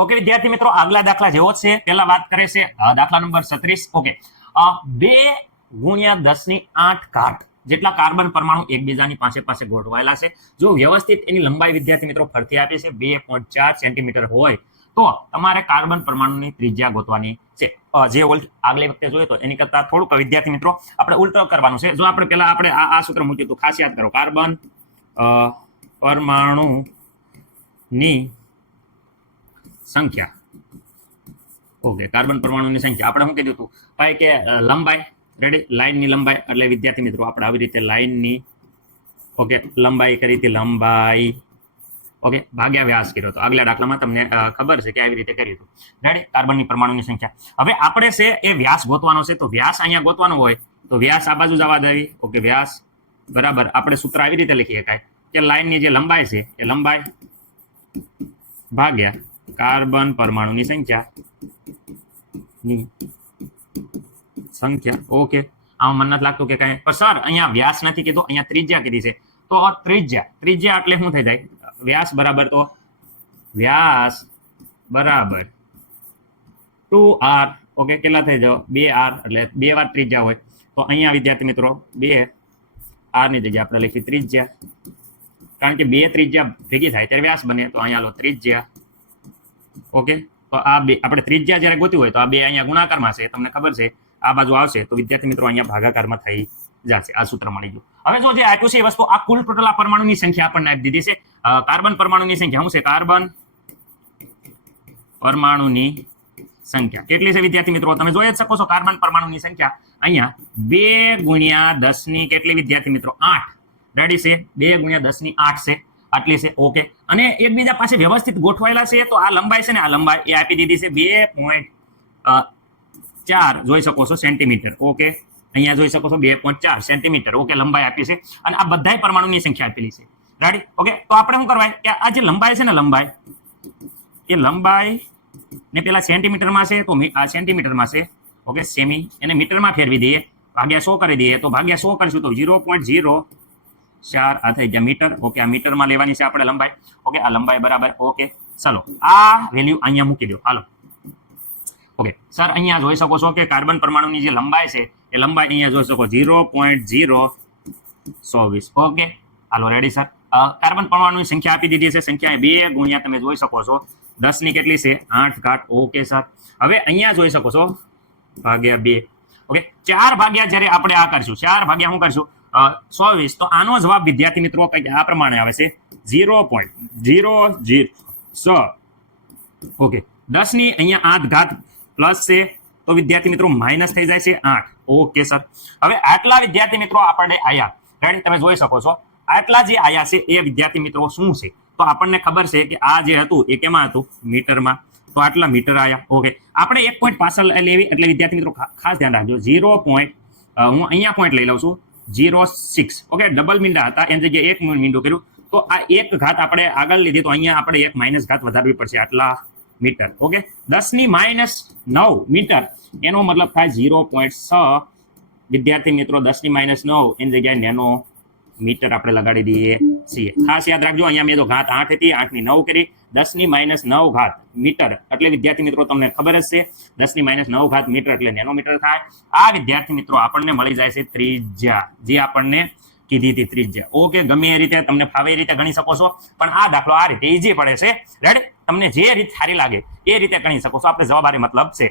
Okay વિદ્યાર્થી મિત્રો, આગલા દાખલા જેવો છે. પેલા વાત કરે છે દાખલા નંબર છત્રીસ. ઓકે બે ગુણ્યા દસની આઠ ઘાત જેટલા કાર્બન પરમાણુ એકબીજાની પાસે પાસે ગોઠવાયેલા છે. જો વ્યવસ્થિત એની લંબાઈ વિદ્યાર્થી મિત્રો ફરતી આપી છે, બે પોઈન્ટ ચાર સેન્ટીમીટર હોય, તો તમારે કાર્બન પરમાણુની ત્રિજ્યા ગોતવાની છે. જે ઓલ્ટ આગલી વખતે જોઈએ તો એની કરતા થોડુંક વિદ્યાર્થી મિત્રો આપણે ઉલટો કરવાનું છે. જો આપણે પેલા આપણે આ સૂત્ર મૂક્યું હતું ખાસ યાદ કરો. કાર્બન પરમાણુની સંખ્યા. ઓકે, કાર્બન પરમાણુની સંખ્યા. આપણે શું કીધું હતું? ભાઈ કે લંબાઈ. રેડી લાઈનની લંબાઈ. એટલે વિદ્યાર્થી મિત્રો, આપણે આવી રીતે લાઈનની ઓકે, લંબાઈ કરી હતી, લંબાઈ. ઓકે, ભાગ્યા વ્યાસ કર્યો હતો. આગલા દાખલામાં તમને ખબર છે કે આવી રીતે કર્યું હતું. રેડી કાર્બનની પરમાણુની સંખ્યા. હવે આપણે છે, એ વ્યાસ ગોતવાનો છે. તો વ્યાસ અહીંયા ગોતવાનો હોય, તો વ્યાસ આ બાજુ જવા દેવી ઓકે, વ્યાસ, બરાબર. આપણે સૂત્ર આવી રીતે લખી શકાય કે લાઈનની જે લંબાઈ છે, એ લંબાઈ ભાગ્યા કાર્બન પરમાણુની સંખ્યા. ની સંખ્યા. ઓકે. આમાં મને નથી લાગતું કે કાંઈ પણ સર, અહીંયા વ્યાસ નથી કીધું, અહીંયા ત્રિજ્યા કીધી છે. તો ત્રિજ્યા ત્રિજ્યા એટલે શું થઈ જાય? વ્યાસ બરાબર તો? વ્યાસ બરાબર. ટુ આર, ઓકે, કેટલા થઈ જાવ બે આર, એટલે બે વાર ત્રિજ્યા હોય. તો અહીંયા વિદ્યાર્થી મિત્રો, બે આરની જગ્યાએ આપણે લખી ત્રિજ્યા. કારણ કે બે ત્રિજ્યા ભેગી થાય, ત્યારે વ્યાસ બને. તો અહીંયા લો ત્રિજ્યા. ઓકે તો આ બે આપણે ત્રિજ્યા જ્યારે ગોતી હોય તો આ બે અહીંયા ગુણાકારમાં છે, તમને ખબર છે, આ બાજુ આવશે, તો વિદ્યાર્થી મિત્રો અહીંયા ભાગાકારમાં થઈ જશે. આ સૂત્ર મળી ગયું. હવે જો જે આપ્યું છે એ વસ્તુ, આ કુલ ટોટલ આ પરમાણુની સંખ્યા આપણને આપી દીધી છે. કાર્બન પરમાણુની સંખ્યા શું છે? કાર્બન પરમાણુની સંખ્યા. કેટલી છે વિદ્યાર્થી મિત્રો? તમે જોઈ જ શકો છો કાર્બન પરમાણુની સંખ્યા અહીંયા બે ગુણ્યા દસની કેટલી વિદ્યાર્થી મિત્રો? આઠ. રેડી છે? બે ગુણ્યા દસની આઠ છે. આટલી છે ઓકે અને એકબીજા પાસે વ્યવસ્થિત ગોઠવાયેલા છે, તો આ લંબાઈ છે ને, આ લંબાઈ એ આપી દીધી છે, બે પોઈન્ટ ચાર જોઈ શકો છો સેન્ટીમીટર ઓકે અહીંયા જોઈ શકો છો બે પોઈન્ટ ચાર સેન્ટીમીટર ઓકે લંબાઈ આપી છે. અને આ બધાય પરમાણુની સંખ્યા આપેલી છે. રાડી ઓકે તો આપણે શું કરવાય? કે આ જે લંબાઈ છે ને, લંબાઈ, એ લંબાઈ ને પેલા સેન્ટીમીટરમાં છે, તો આ સેન્ટીમીટરમાં છે ઓકે સેમી એને મીટરમાં ફેરવી દઈએ. ભાગ્યા સો કરી દઈએ, તો ભાગ્યા સો કરીશું તો ઝીરો પોઈન્ટ ઝીરો ચાર આ થઈ ગયા મીટર. ઓકે, આ મીટરમાં લેવાની છે આપણે લંબાઈ. ઓકે, આ લંબાઈ બરાબર. ઓકે, ચલો. આ વેલ્યુ અહીંયા મૂકી દો. હાલો. ઓકે સર અહીંયા જોઈ શકો છો કે કાર્બન પરમાણુની જે લંબાઈ છે, એ લંબાઈ અહીંયા જોઈ શકો ઝીરો પોઈન્ટ ઝીરો ચોવીસ. Okay, hello ready sir carbon પરમાણુની સંખ્યા આપી દીધી છે. સંખ્યા બે ગુણ્યા તમે જોઈ શકો છો. દસની કેટલી છે? આઠ ઘાટ ઓકે સર હવે અહીંયા જોઈ શકો છો. ભાગ્યા બે. ઓકે, ચાર ભાગ્યા જ્યારે આપણે આ કરશું. ચાર ભાગ્યા શું કરશું? ચોવીસ. તો આનો જવાબ વિદ્યાર્થી મિત્રો કંઈક આ પ્રમાણે આવે છે. Zero point zero zero. Okay. દસની અહીંયા આઠ ઘાત પ્લસ છે. તો વિદ્યાર્થી મિત્રો માઇનસ થઈ જાય છે આઠ. Okay, sir. હવે આટલા વિદ્યાર્થી મિત્રો આપણને આયા. ફ્રેન્ડ તમે જોઈ શકો છો. આટલા જે આયા છે એ વિદ્યાર્થી મિત્રો શું છે? તો આપણને ખબર છે કે આ જે હતું એ કેમાં હતું? મીટરમાં. તો આટલા મીટર આયા. ઓકે. આપણે એક પોઈન્ટ પાછળ લેવી એટલે વિદ્યાર્થી મિત્રો ખાસ ધ્યાન રાખજો. ઝીરો પોઈન્ટ હું અહીંયા પોઈન્ટ લઈ લઉં છું. Zero six. ઓકે, ડબલ મીંડા હતા, એની જગ્યાએ એક મીંડું કર્યું. તો આ એક ઘાત આપણે આગળ લીધી, તો અહીંયા આપણે એક માઇનસ ઘાત વધારવી પડશે આટલા મીટર. ઓકે દસની માઇનસ નવ મીટર. એનો મતલબ થાય ઝીરો પોઈન્ટ છ. વિદ્યાર્થી મિત્રો દસની માઇનસ નવ, એની જગ્યાએ નેનો મીટર આપણે લગાડી દઈએ છીએ. ખાસ યાદ રાખજો, અહીંયા મેં તો ઘાત આઠ હતી આઠની નવ કરી દસની માઇનસ નવ ઘાત મીટર. એટલે વિદ્યાર્થી મિત્રો, તમને ખબર જ છે દસની માઇનસ નવ ઘાત મીટર એટલે નેનો મીટર થાય. આ વિદ્યાર્થી મિત્રો આપણને મળી જાય છે ત્રિજ્યા, જે આપણને કીધી હતી ત્રિજ્યા. ઓકે, ગમે એ રીતે તમને ફાવે એ રીતે ગણી શકો છો, પણ આ દાખલો આ રીતે ઈઝી પડે છે. રેડ તમને જે રીત સારી લાગે એ રીતે ગણી શકો છો. આપણે જવાબ મતલબ છે.